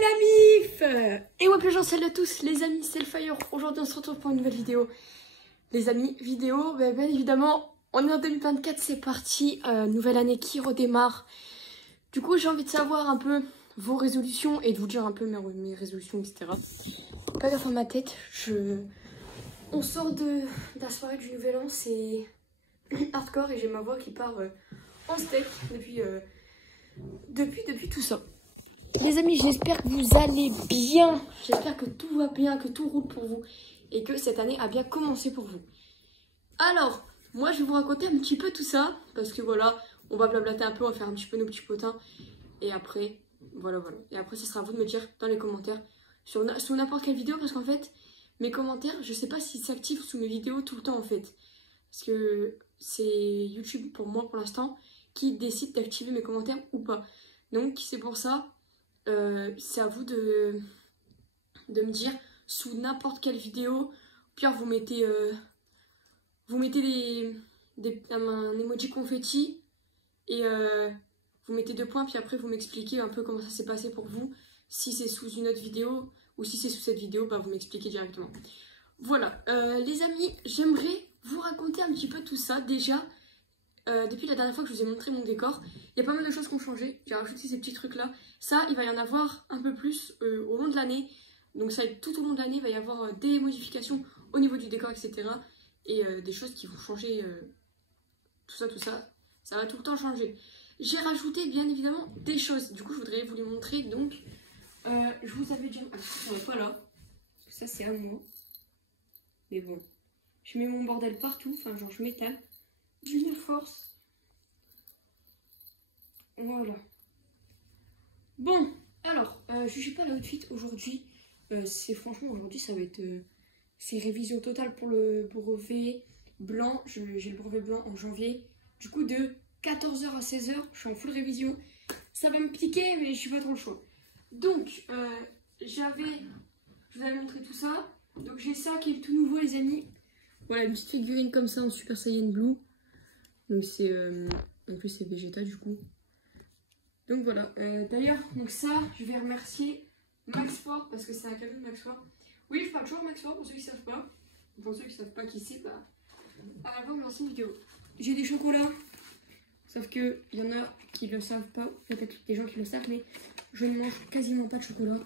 la MIF. Et ouais, plus gens, salut à tous les amis, c'est le Fire. Aujourd'hui on se retrouve pour une nouvelle vidéo. Les amis, vidéo, bien évidemment, on est en 2024, c'est parti, nouvelle année qui redémarre. Du coup j'ai envie de savoir un peu vos résolutions et de vous dire un peu mes résolutions, etc. Pas gaffe à ma tête, on sort de la soirée du nouvel an, c'est hardcore et j'ai ma voix qui part en steak depuis tout ça. Les amis, j'espère que vous allez bien, j'espère que tout va bien, que tout roule pour vous et que cette année a bien commencé pour vous. Alors, moi je vais vous raconter un petit peu tout ça parce que voilà, on va blablater un peu, on va faire un petit peu nos petits potins et après, voilà. Et après, ce sera à vous de me dire dans les commentaires sur n'importe quelle vidéo parce qu'en fait, mes commentaires, je sais pas s'ils s'activent sous mes vidéos tout le temps en fait. Parce que c'est YouTube pour moi pour l'instant qui décide d'activer mes commentaires ou pas. Donc c'est pour ça. C'est à vous de me dire sous n'importe quelle vidéo. Puis vous mettez un emoji confetti et vous mettez 2 points. Puis après vous m'expliquez un peu comment ça s'est passé pour vous. Si c'est sous une autre vidéo ou si c'est sous cette vidéo, bah, vous m'expliquez directement. Voilà, les amis, j'aimerais vous raconter un petit peu tout ça. Déjà, depuis la dernière fois que je vous ai montré mon décor, il y a pas mal de choses qui ont changé. J'ai rajouté ces petits trucs là. Ça, il va y en avoir un peu plus au long de l'année. Donc ça va être tout au long de l'année, il va y avoir des modifications au niveau du décor, etc. Et des choses qui vont changer, tout ça. Ça va tout le temps changer. J'ai rajouté bien évidemment des choses. Du coup, je voudrais vous les montrer. Donc, je vous avais dit... Ah, ça va pas là. Ça, c'est à moi. Mais bon, je mets mon bordel partout. Enfin, genre, je m'étale. D'une force. Voilà. Bon, alors, je suis pas la outfit aujourd'hui. Franchement, aujourd'hui, ça va être... c'est révision totale pour le brevet blanc. J'ai le brevet blanc en janvier. Du coup, de 14h à 16h, je suis en full révision. Ça va me piquer, mais je suis pas trop le choix. Donc, je vous avais montré tout ça. Donc, j'ai ça qui est tout nouveau, les amis. Voilà, une petite figurine comme ça en Super Saiyan Blue. Donc c'est en plus c'est Vegeta du coup. Donc voilà. D'ailleurs, donc ça, je vais remercier Max Fort parce que c'est un cadeau de Max Fort. Oui, je parle toujours Max Fort pour ceux qui savent pas. Pour ceux qui savent pas qui c'est, bah allez voir mon ancienne vidéo. J'ai des chocolats. Sauf que il y en a qui le savent pas, peut-être des gens qui le savent, mais je ne mange quasiment pas de chocolat.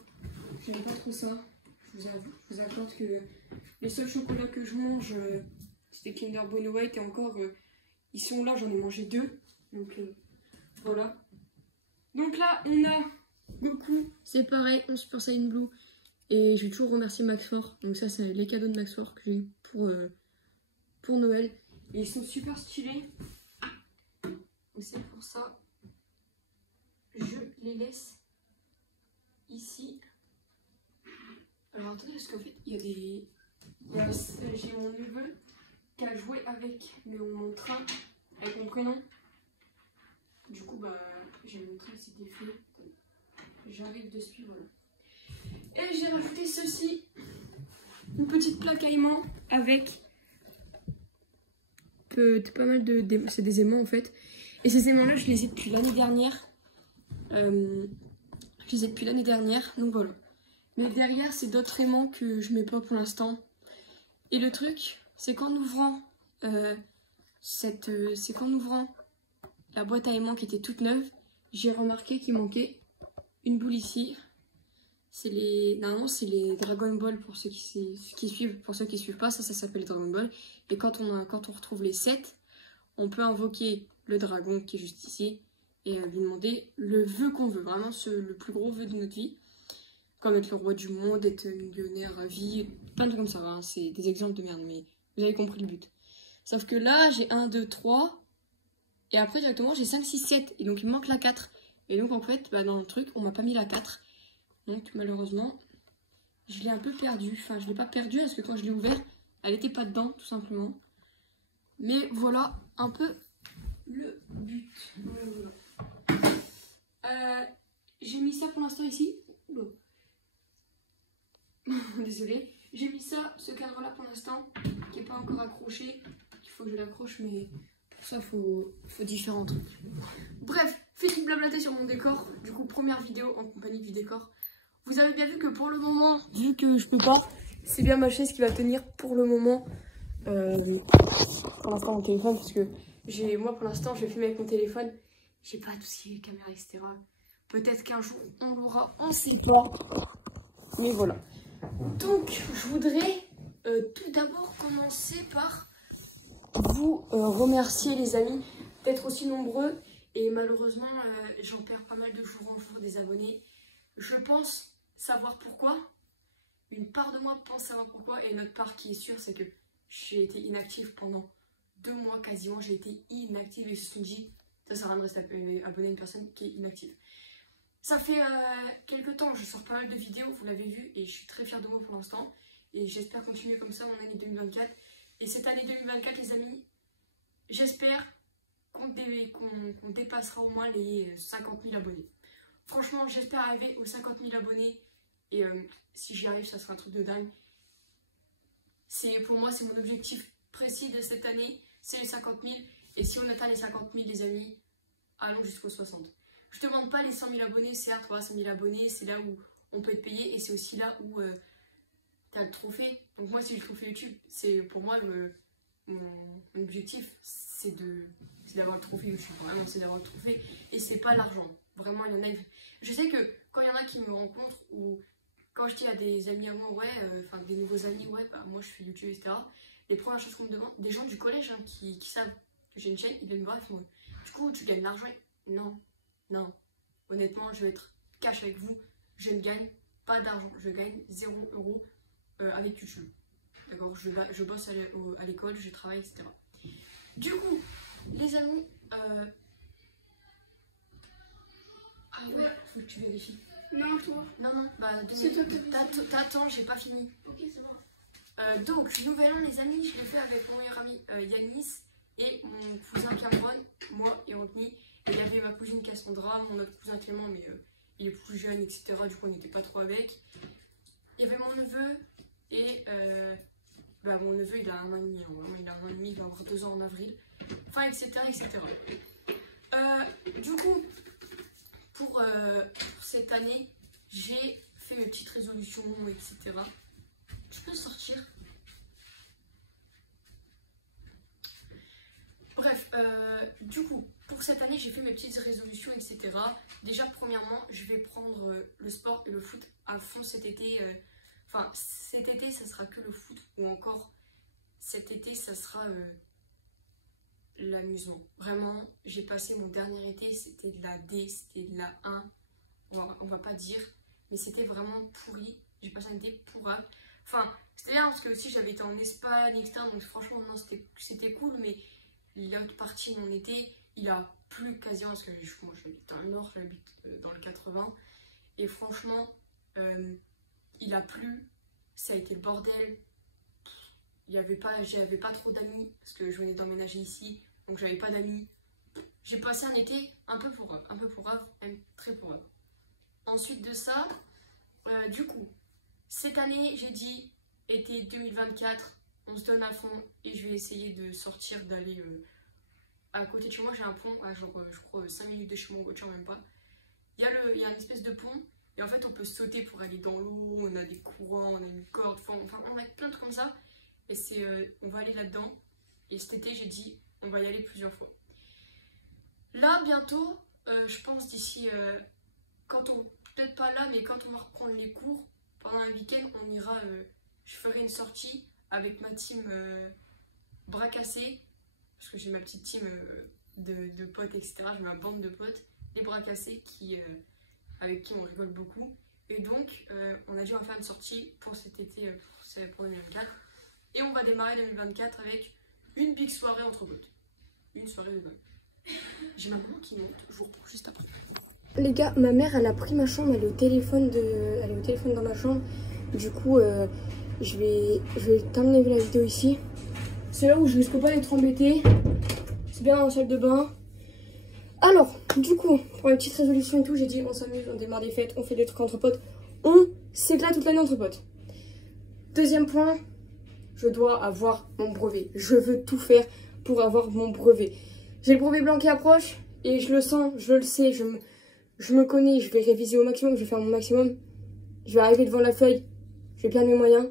J'aime pas trop ça. Je vous accorde que les seuls chocolats que je mange, c'était Kinder Bueno White et encore. Ils sont là, j'en ai mangé 2. Donc voilà. Donc là, on a Goku. C'est pareil, on Super Saiyan Blue. Et je vais toujours remercier Max Fort. Donc ça, c'est les cadeaux de Max Fort que j'ai eu pour Noël. Et ils sont super stylés. Et c'est pour ça. Je les laisse ici. Alors attendez, parce qu'en fait, il y a des... J'ai mon neveu qui a joué avec mon train, avec mon prénom. Du coup, bah, j'ai montré, c'était fait. J'arrive de suivre, voilà. Et j'ai rajouté ceci, une petite plaque à aimants avec pas mal de... C'est des aimants en fait. Et ces aimants-là, je les ai depuis l'année dernière. Donc voilà. Mais derrière, c'est d'autres aimants que je mets pas pour l'instant. Et le truc, c'est qu'en ouvrant la boîte à aimants qui était toute neuve, j'ai remarqué qu'il manquait une boule ici. Normalement c'est les Dragon Ball pour ceux qui suivent. Pour ceux qui suivent pas, ça s'appelle Dragon Ball. Et quand on retrouve les 7, on peut invoquer le dragon qui est juste ici et lui demander le vœu qu'on veut, vraiment le plus gros vœu de notre vie. Comme être le roi du monde, être millionnaire à vie, plein de trucs comme ça, hein. C'est des exemples de merde, mais vous avez compris le but. Sauf que là, j'ai 1, 2, 3, et après directement j'ai 5, 6, 7, et donc il me manque la 4. Et donc en fait, bah, dans le truc, on m'a pas mis la 4. Donc malheureusement, je l'ai un peu perdue. Enfin, je l'ai pas perdue parce que quand je l'ai ouvert, elle était pas dedans, tout simplement. Mais voilà un peu le but. Voilà. J'ai mis ça pour l'instant ici. Oula. Désolée. J'ai mis ça, ce cadre-là pour l'instant, qui n'est pas encore accroché. Il faut que je l'accroche, mais pour ça, faut différents trucs. Bref, fini de blablater sur mon décor. Du coup, première vidéo en compagnie du décor. Vous avez bien vu que pour le moment, vu que je peux pas, c'est bien ma chaise qui va tenir pour le moment. Pour l'instant mon téléphone, parce que moi pour l'instant je vais filmer avec mon téléphone. J'ai pas tout ce qui est caméra, etc. Peut-être qu'un jour on l'aura, on sait pas. Mais voilà. Donc je voudrais tout d'abord commencer par vous remercier les amis d'être aussi nombreux. Et malheureusement j'en perds pas mal de jour en jour des abonnés. Je pense savoir pourquoi. Une part de moi pense savoir pourquoi. Et une autre part qui est sûre, c'est que j'ai été inactive pendant 2 mois quasiment. J'ai été inactive et je me suis dit, ça sert à rien de rester abonné à une personne qui est inactive. Ça fait quelques temps, je sors pas mal de vidéos, vous l'avez vu, et je suis très fière de moi pour l'instant. Et j'espère continuer comme ça mon année 2024. Et cette année 2024, les amis, j'espère qu'on dépassera au moins les 50 000 abonnés. Franchement, j'espère arriver aux 50 000 abonnés. Et si j'y arrive, ça sera un truc de dingue. Pour moi, c'est mon objectif précis de cette année, c'est les 50 000. Et si on atteint les 50 000, les amis, allons jusqu'aux 60. Je ne demande pas les 100 000 abonnés, certes, 100 000 abonnés, c'est là où on peut être payé. Et c'est aussi là où tu as le trophée. Donc moi, c'est le trophée YouTube. C'est pour moi, mon objectif, c'est d'avoir le trophée YouTube. Vraiment, c'est d'avoir le trophée. Et c'est pas l'argent. Vraiment, il y en a. Je sais que quand il y en a qui me rencontrent, ou quand je dis à des amis à moi, ouais, enfin des nouveaux amis, ouais, bah moi je fais YouTube, etc. Les premières choses qu'on me demande, des gens du collège hein, qui savent que j'ai une chaîne, ils viennent me voir, ils font, du coup, tu gagnes de l'argent? Non, non. Honnêtement, je vais être cash avec vous, je ne gagne pas d'argent. Je gagne 0 € avec YouTube. D'accord, je bosse à l'école, je travaille, etc. Du coup, les amis, ah ouais, faut que tu vérifies. Non, toi. Non, bah t'attends, j'ai pas fini. Ok, ça va. Donc, nouvel an, les amis, je l'ai fait avec mon meilleur ami Yanis et mon cousin Cameron, moi et Rodney. Et il y avait ma cousine Cassandra, mon autre cousin Clément, mais il est plus jeune, etc. Du coup, on n'était pas trop avec. Il y avait mon neveu et bah, mon neveu, il a 1 an et demi. Hein, il a 1 an et demi, il va avoir 2 ans en avril. Enfin, etc. Du coup, pour cette année, j'ai fait mes petites résolutions, etc. Tu peux sortir. Bref, du coup, pour cette année, j'ai fait mes petites résolutions, etc. Déjà, premièrement, je vais prendre le sport et le foot à fond cet été. Enfin, cet été, ça sera que le foot, ou encore cet été, ça sera l'amusement. Vraiment, j'ai passé mon dernier été, c'était de la D, c'était de la 1, on va pas dire, mais c'était vraiment pourri. J'ai passé un été pourrable. Enfin, c'était bien parce que aussi j'avais été en Espagne, etc. Donc franchement, non, c'était cool, mais l'autre partie de mon été, il a plu quasiment parce que moi j'habite dans le nord, j'habite dans le 80. Et franchement, il a plu, ça a été le bordel. J'avais pas trop d'amis parce que je venais d'emménager ici, donc j'avais pas d'amis. J'ai passé un été un peu pourrave, même très pourrave. Ensuite de ça, du coup, cette année, j'ai dit été 2024, on se donne à fond et je vais essayer de sortir, d'aller à côté de chez moi. J'ai un pont, à genre je crois 5 minutes de chez moi en voiture, même pas. Il y a une espèce de pont et en fait on peut sauter pour aller dans l'eau, on a des courants, on a une corde, enfin on a plein de trucs comme ça. Et on va aller là-dedans. Et cet été, j'ai dit, on va y aller plusieurs fois. Là, bientôt, je pense d'ici, peut-être pas là, mais quand on va reprendre les cours, pendant un week-end, on ira, je ferai une sortie avec ma team bras cassés, parce que j'ai ma petite team de potes, etc. J'ai ma bande de potes, les bras cassés, avec qui on rigole beaucoup. Et donc, on a dit, on va faire une sortie pour cet été, pour 2024. Et on va démarrer 2024 avec une big soirée entre potes. Une soirée de dingue. J'ai ma maman qui monte, je vous reprends juste après. Les gars, ma mère elle a pris ma chambre, elle est au téléphone dans ma chambre. Du coup, je vais terminer la vidéo ici. C'est là où je risque pas d'être embêtée. C'est bien dans la salle de bain. Alors, du coup, pour les petites résolutions et tout, j'ai dit on s'amuse, on démarre des fêtes, on fait des trucs entre potes. On s'éclate toute l'année entre potes. Deuxième point. Je dois avoir mon brevet. Je veux tout faire pour avoir mon brevet. J'ai le brevet blanc qui approche et je le sens, je le sais, je me connais, je vais réviser au maximum, je vais faire mon maximum. Je vais arriver devant la feuille. Je vais perdre mes moyens.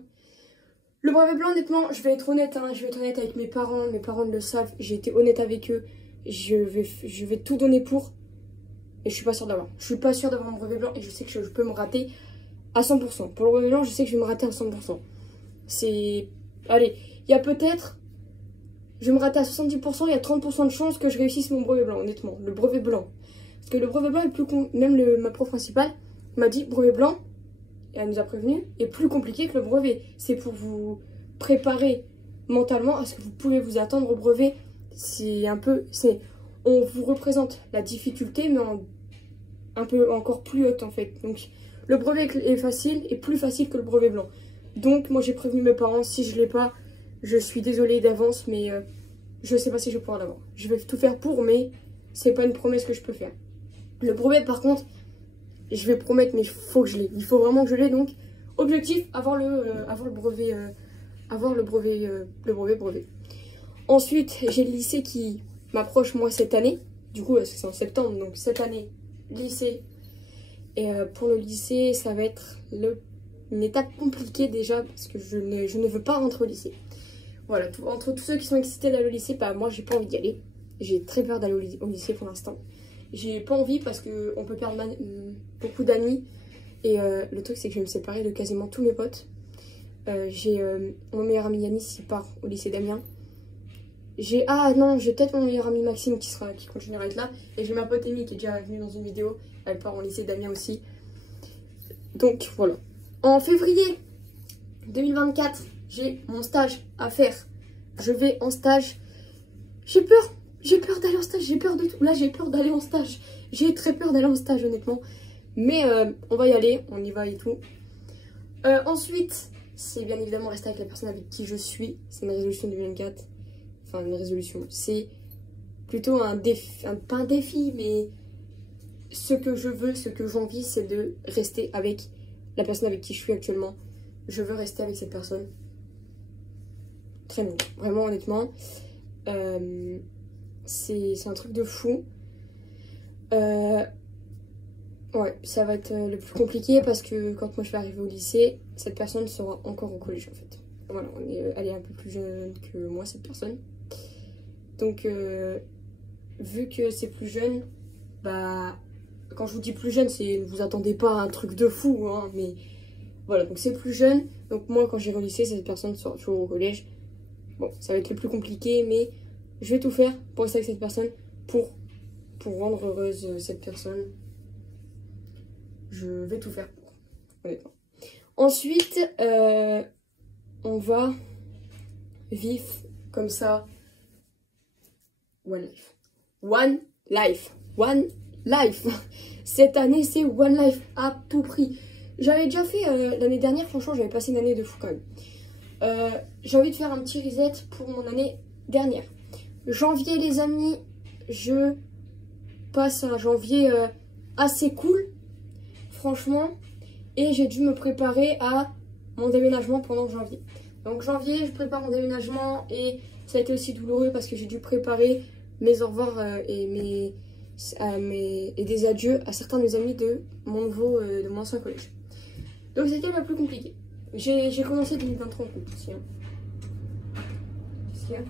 Le brevet blanc, honnêtement, je vais être honnête. Hein, je vais être honnête avec mes parents. Mes parents le savent. J'ai été honnête avec eux. Je vais tout donner pour. Et je suis pas sûre d'avoir. Je suis pas sûre d'avoir mon brevet blanc. Et je sais que je peux me rater à 100%. Pour le brevet blanc, je sais que je vais me rater à 100%. C'est... Allez, il y a peut-être... Je vais me rater à 70%. Il y a 30% de chance que je réussisse mon brevet blanc, honnêtement. Le brevet blanc. Parce que le brevet blanc est plus... Même ma prof principale m'a dit, brevet blanc, et elle nous a prévenu, est plus compliqué que le brevet. C'est pour vous préparer mentalement à ce que vous pouvez vous attendre au brevet. C'est un peu... On vous représente la difficulté, mais un peu encore plus haute en fait. Donc le brevet est facile et plus facile que le brevet blanc. Donc moi j'ai prévenu mes parents, si je ne l'ai pas, je suis désolée d'avance, mais je ne sais pas si je vais pouvoir l'avoir. Je vais tout faire pour, mais c'est pas une promesse que je peux faire. Le brevet par contre, je vais promettre, mais il faut que je l'ai. Il faut vraiment que je l'ai, donc objectif, avoir le brevet. Brevet. Ensuite, j'ai le lycée qui m'approche moi cette année. Du coup, c'est en septembre, donc cette année, lycée. Et pour le lycée, ça va être une étape compliquée déjà, parce que je ne veux pas rentrer au lycée. Voilà, entre tous ceux qui sont excités d'aller au lycée, bah, moi j'ai pas envie d'y aller. J'ai très peur d'aller au lycée pour l'instant. J'ai pas envie parce qu'on peut perdre beaucoup d'amis. Et le truc, c'est que je vais me séparer de quasiment tous mes potes. J'ai mon meilleur ami Yanis qui part au lycée d'Amiens. J'ai peut-être mon meilleur ami Maxime qui continuera à être là. Et j'ai ma pote Amy qui est déjà venue dans une vidéo. Elle part au lycée d'Amiens aussi. Donc voilà. En février 2024, j'ai mon stage à faire. Je vais en stage. J'ai peur. J'ai peur d'aller en stage. J'ai peur de tout. Là, j'ai peur d'aller en stage. J'ai très peur d'aller en stage, honnêtement. Mais on va y aller. On y va et tout. Ensuite, c'est bien évidemment rester avec la personne avec qui je suis. C'est une résolution 2024. Enfin, une résolution. C'est plutôt un défi. Pas un défi, mais ce que je veux, ce que j'envie, c'est de rester avec la personne avec qui je suis actuellement. Je veux rester avec cette personne. Très long. Vraiment, honnêtement. C'est un truc de fou. Ouais, ça va être le plus compliqué parce que quand moi je vais arriver au lycée, cette personne sera encore au collège en fait. Voilà, elle est un peu plus jeune que moi, cette personne. Donc, vu que c'est plus jeune, bah, quand je vous dis plus jeune, ne vous attendez pas à un truc de fou, hein, mais voilà, donc c'est plus jeune. Donc moi, quand j'irai au lycée, cette personne sera toujours au collège. Bon, ça va être le plus compliqué, mais je vais tout faire pour rester avec cette personne, pour rendre heureuse cette personne. Je vais tout faire pour, honnêtement. Ensuite, on va vivre comme ça. One life. One life. One life. Cette année, c'est one life à tout prix. J'avais déjà fait l'année dernière, franchement, j'avais passé une année de fou quand même. J'ai envie de faire un petit reset pour mon année dernière. Janvier, les amis, je passe un janvier assez cool, franchement. Et j'ai dû me préparer à mon déménagement pendant janvier. Donc janvier, je prépare mon déménagement et ça a été aussi douloureux parce que j'ai dû préparer mes au revoir et des adieux à certains de mes amis de mon ancien collège. Donc c'était le plus compliqué. J'ai commencé 2023 en compte aussi. Hein. Qu'est-ce qu'il y a?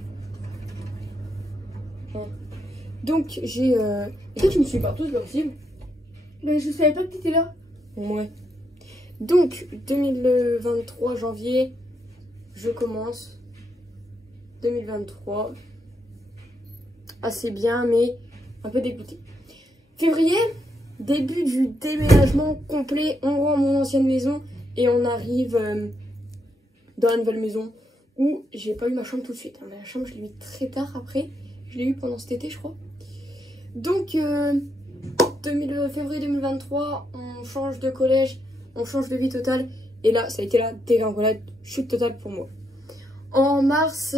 Ouais. Donc j'ai... Et toi tu me suis partout, c'est pas possible. Mais je savais pas que t'étais là. Ouais. Donc 2023 janvier, je commence. 2023. Assez bien, mais un peu dégoûté. Février, début du déménagement complet. On rend mon ancienne maison et on arrive dans la nouvelle maison où j'ai pas eu ma chambre tout de suite. La chambre, je l'ai eu très tard après. Je l'ai eu pendant cet été, je crois. Donc, février 2023, on change de collège, on change de vie totale. Et là, ça a été la dégringolade, chute totale pour moi. En mars,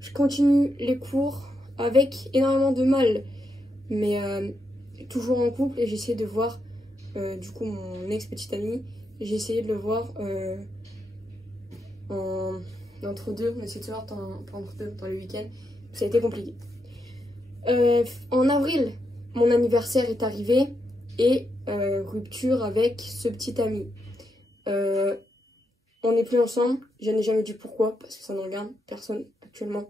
je continue les cours avec énormément de mal. Mais toujours en couple et j'essaie de voir, du coup, mon ex-petite amie. J'ai essayé de le voir entre deux. On essaie de se voir entre deux dans le week-end. Ça a été compliqué. En avril, mon anniversaire est arrivé et rupture avec ce petit ami. On n'est plus ensemble. Je n'ai jamais dit pourquoi, parce que ça ne regarde personne actuellement.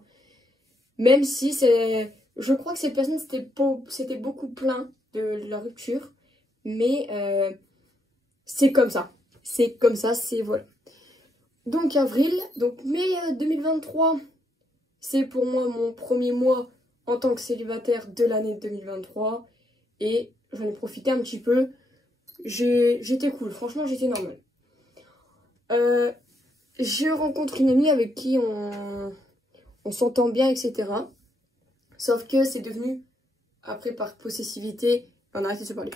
Même si c'est... Je crois que cette personne s'était beaucoup plaint de la rupture. Mais c'est comme ça. C'est comme ça, c'est voilà. Donc avril, donc mai 2023, c'est pour moi mon premier mois en tant que célibataire de l'année 2023. Et j'en ai profité un petit peu. J'étais cool, franchement j'étais normal. Je rencontre une amie avec qui on s'entend bien, etc. Sauf que c'est devenu, après par possessivité, on a arrêté de se parler.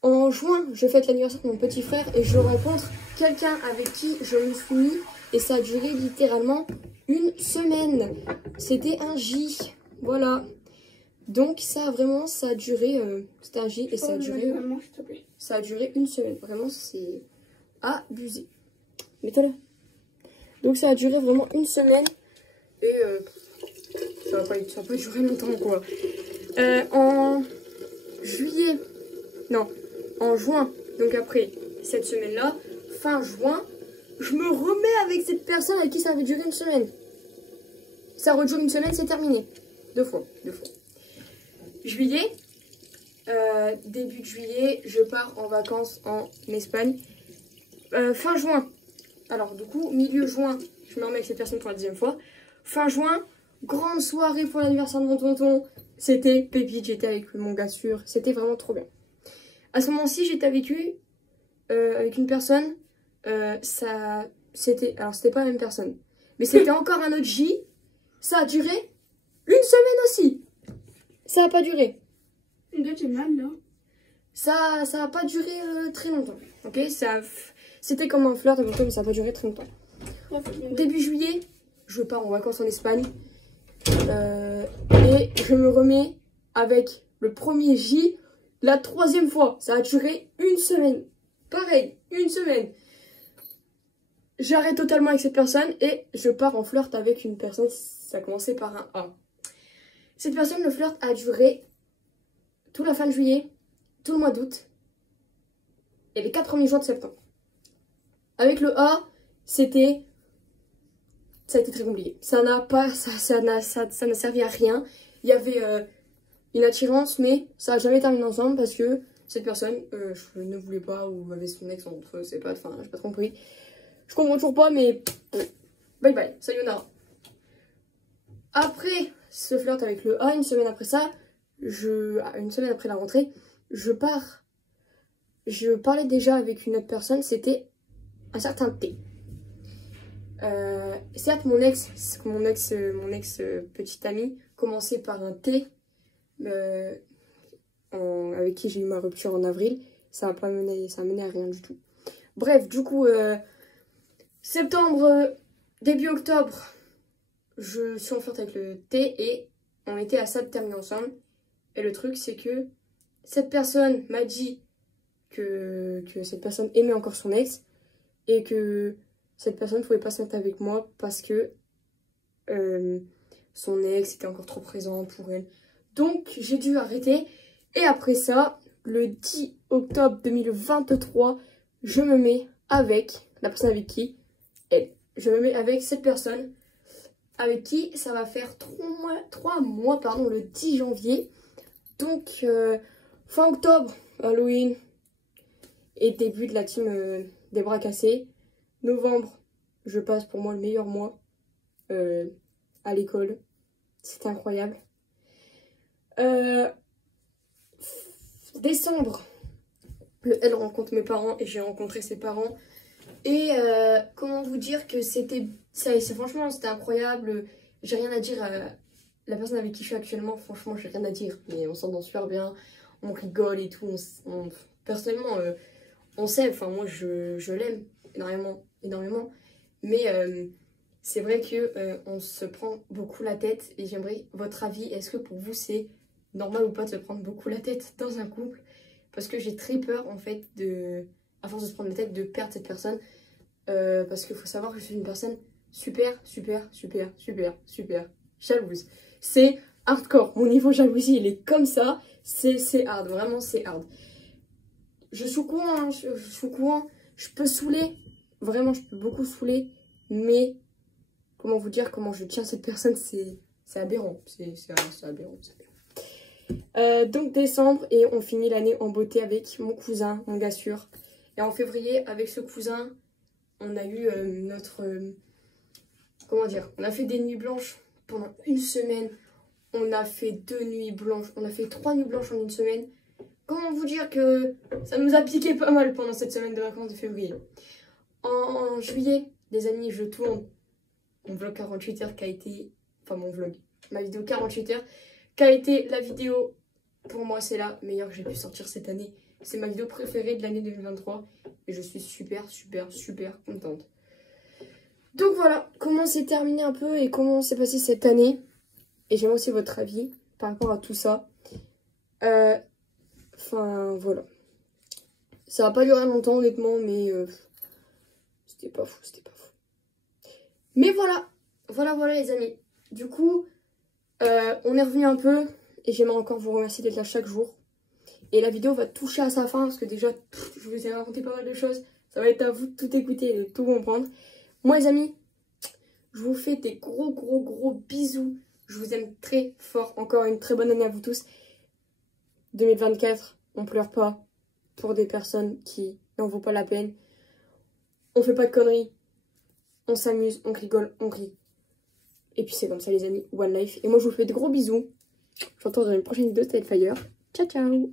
En juin, je fête l'anniversaire de mon petit frère et je rencontre quelqu'un avec qui je me suis mis. Et ça a duré littéralement une semaine. C'était un J. Voilà. Donc ça vraiment, ça a duré... c'était un J et ça a duré... ça a duré une semaine. Vraiment, c'est abusé. Mets-toi là. Donc ça a duré vraiment une semaine. Et ça va pas durer longtemps quoi. En juillet... Non, en juin, donc après cette semaine-là, fin juin, je me remets avec cette personne avec qui ça avait duré une semaine. Ça redure une semaine, c'est terminé. Deux fois. Juillet, début de juillet, je pars en vacances en Espagne. Fin juin, alors du coup, milieu juin, je me remets avec cette personne pour la deuxième fois. Fin juin, grande soirée pour l'anniversaire de mon tonton. C'était pépite, j'étais avec mon gars sûr, c'était vraiment trop bien. À ce moment-ci, j'étais avec une personne, alors c'était pas la même personne, mais c'était encore un autre J. Ça a duré une semaine aussi. Ça a pas duré. J'ai mal là. Ça a pas duré très longtemps. Ok, c'était comme un flirt, mais ça a pas duré très longtemps. Début juillet, je pars en vacances en Espagne et je me remets avec le premier J. La troisième fois, ça a duré une semaine. Pareil, une semaine. J'arrête totalement avec cette personne et je pars en flirt avec une personne. Ça a commencé par un A. Cette personne, le flirt a duré toute la fin de juillet, tout le mois d'août et les 4 premiers jours de septembre. Avec le A, ça a été très compliqué. Ça n'a servi à rien. Il y avait une attirance, mais ça n'a jamais terminé ensemble parce que cette personne, je ne voulais pas, ou avait son ex entre eux, c'est pas, enfin, j'ai pas compris. Je comprends toujours pas, mais bye bye, sayonara. Après ce flirt avec le A, une semaine après ça, une semaine après la rentrée, je pars. Je parlais déjà avec une autre personne, c'était un certain T. Certes, mon ex petite amie commençait par un T. Avec qui j'ai eu ma rupture en avril, ça a mené à rien du tout. Bref, du coup, septembre, début octobre, je suis en flirt avec le T et on était à ça de terminer ensemble. Et le truc, c'est que cette personne m'a dit que cette personne aimait encore son ex et que cette personne ne pouvait pas se mettre avec moi parce que son ex était encore trop présent pour elle. Donc, j'ai dû arrêter. Et après ça, le 10 octobre 2023, je me mets avec la personne avec qui elle. Je me mets avec cette personne avec qui ça va faire 3 mois, le 10 janvier. Donc, fin octobre, Halloween et début de la team des bras cassés. Novembre, je passe pour moi le meilleur mois à l'école. C'était incroyable. Décembre, elle rencontre mes parents et j'ai rencontré ses parents. Et comment vous dire que franchement, c'était incroyable. J'ai rien à dire à la personne avec qui je suis actuellement. Franchement, j'ai rien à dire. Mais on s'entend super bien. On rigole et tout. Personnellement, on s'aime. Enfin, moi, je l'aime énormément. Mais c'est vrai que on se prend beaucoup la tête. Et j'aimerais votre avis. Est-ce que pour vous, c'est normal ou pas de se prendre beaucoup la tête dans un couple? Parce que j'ai très peur, en fait, à force de se prendre la tête, de perdre cette personne. Parce qu'il faut savoir que je suis une personne super jalouse. C'est hardcore. Mon niveau jalousie, il est comme ça. C'est hard. Vraiment, c'est hard. Je suis au courant. Je peux saouler vraiment, je peux beaucoup saouler, mais comment vous dire, comment je tiens cette personne, c'est aberrant. C'est aberrant. Donc décembre, et on finit l'année en beauté avec mon cousin, mon gars sûr. Et en février, avec ce cousin, on a eu comment dire, on a fait des nuits blanches pendant une semaine. On a fait 2 nuits blanches, on a fait 3 nuits blanches en une semaine. Comment vous dire que ça nous a piqué pas mal pendant cette semaine de vacances de février. En juillet, les amis, je tourne mon vlog 48 heures qui a été... Enfin, mon vlog, ma vidéo 48 heures, qui a été la vidéo, pour moi, c'est la meilleure que j'ai pu sortir cette année. C'est ma vidéo préférée de l'année 2023. Et je suis super contente. Donc voilà, comment s'est terminé un peu et comment s'est passé cette année. Et j'aime aussi votre avis par rapport à tout ça. Enfin, voilà. Ça va pas durer longtemps, honnêtement, mais c'était pas fou. Mais voilà, les amis. Du coup, on est revenu un peu et j'aimerais encore vous remercier d'être là chaque jour. Et la vidéo va toucher à sa fin parce que déjà, je vous ai raconté pas mal de choses. Ça va être à vous de tout écouter et de tout comprendre. Moi, les amis, je vous fais des gros bisous. Je vous aime très fort. Encore une très bonne année à vous tous. 2024, on pleure pas pour des personnes qui n'en vaut pas la peine. On fait pas de conneries. On s'amuse, on rigole, on rit. Et puis c'est comme ça les amis, One Life. Et moi je vous fais de gros bisous. Je vous retrouve dans une prochaine vidéo de Style Fire. Ciao ciao.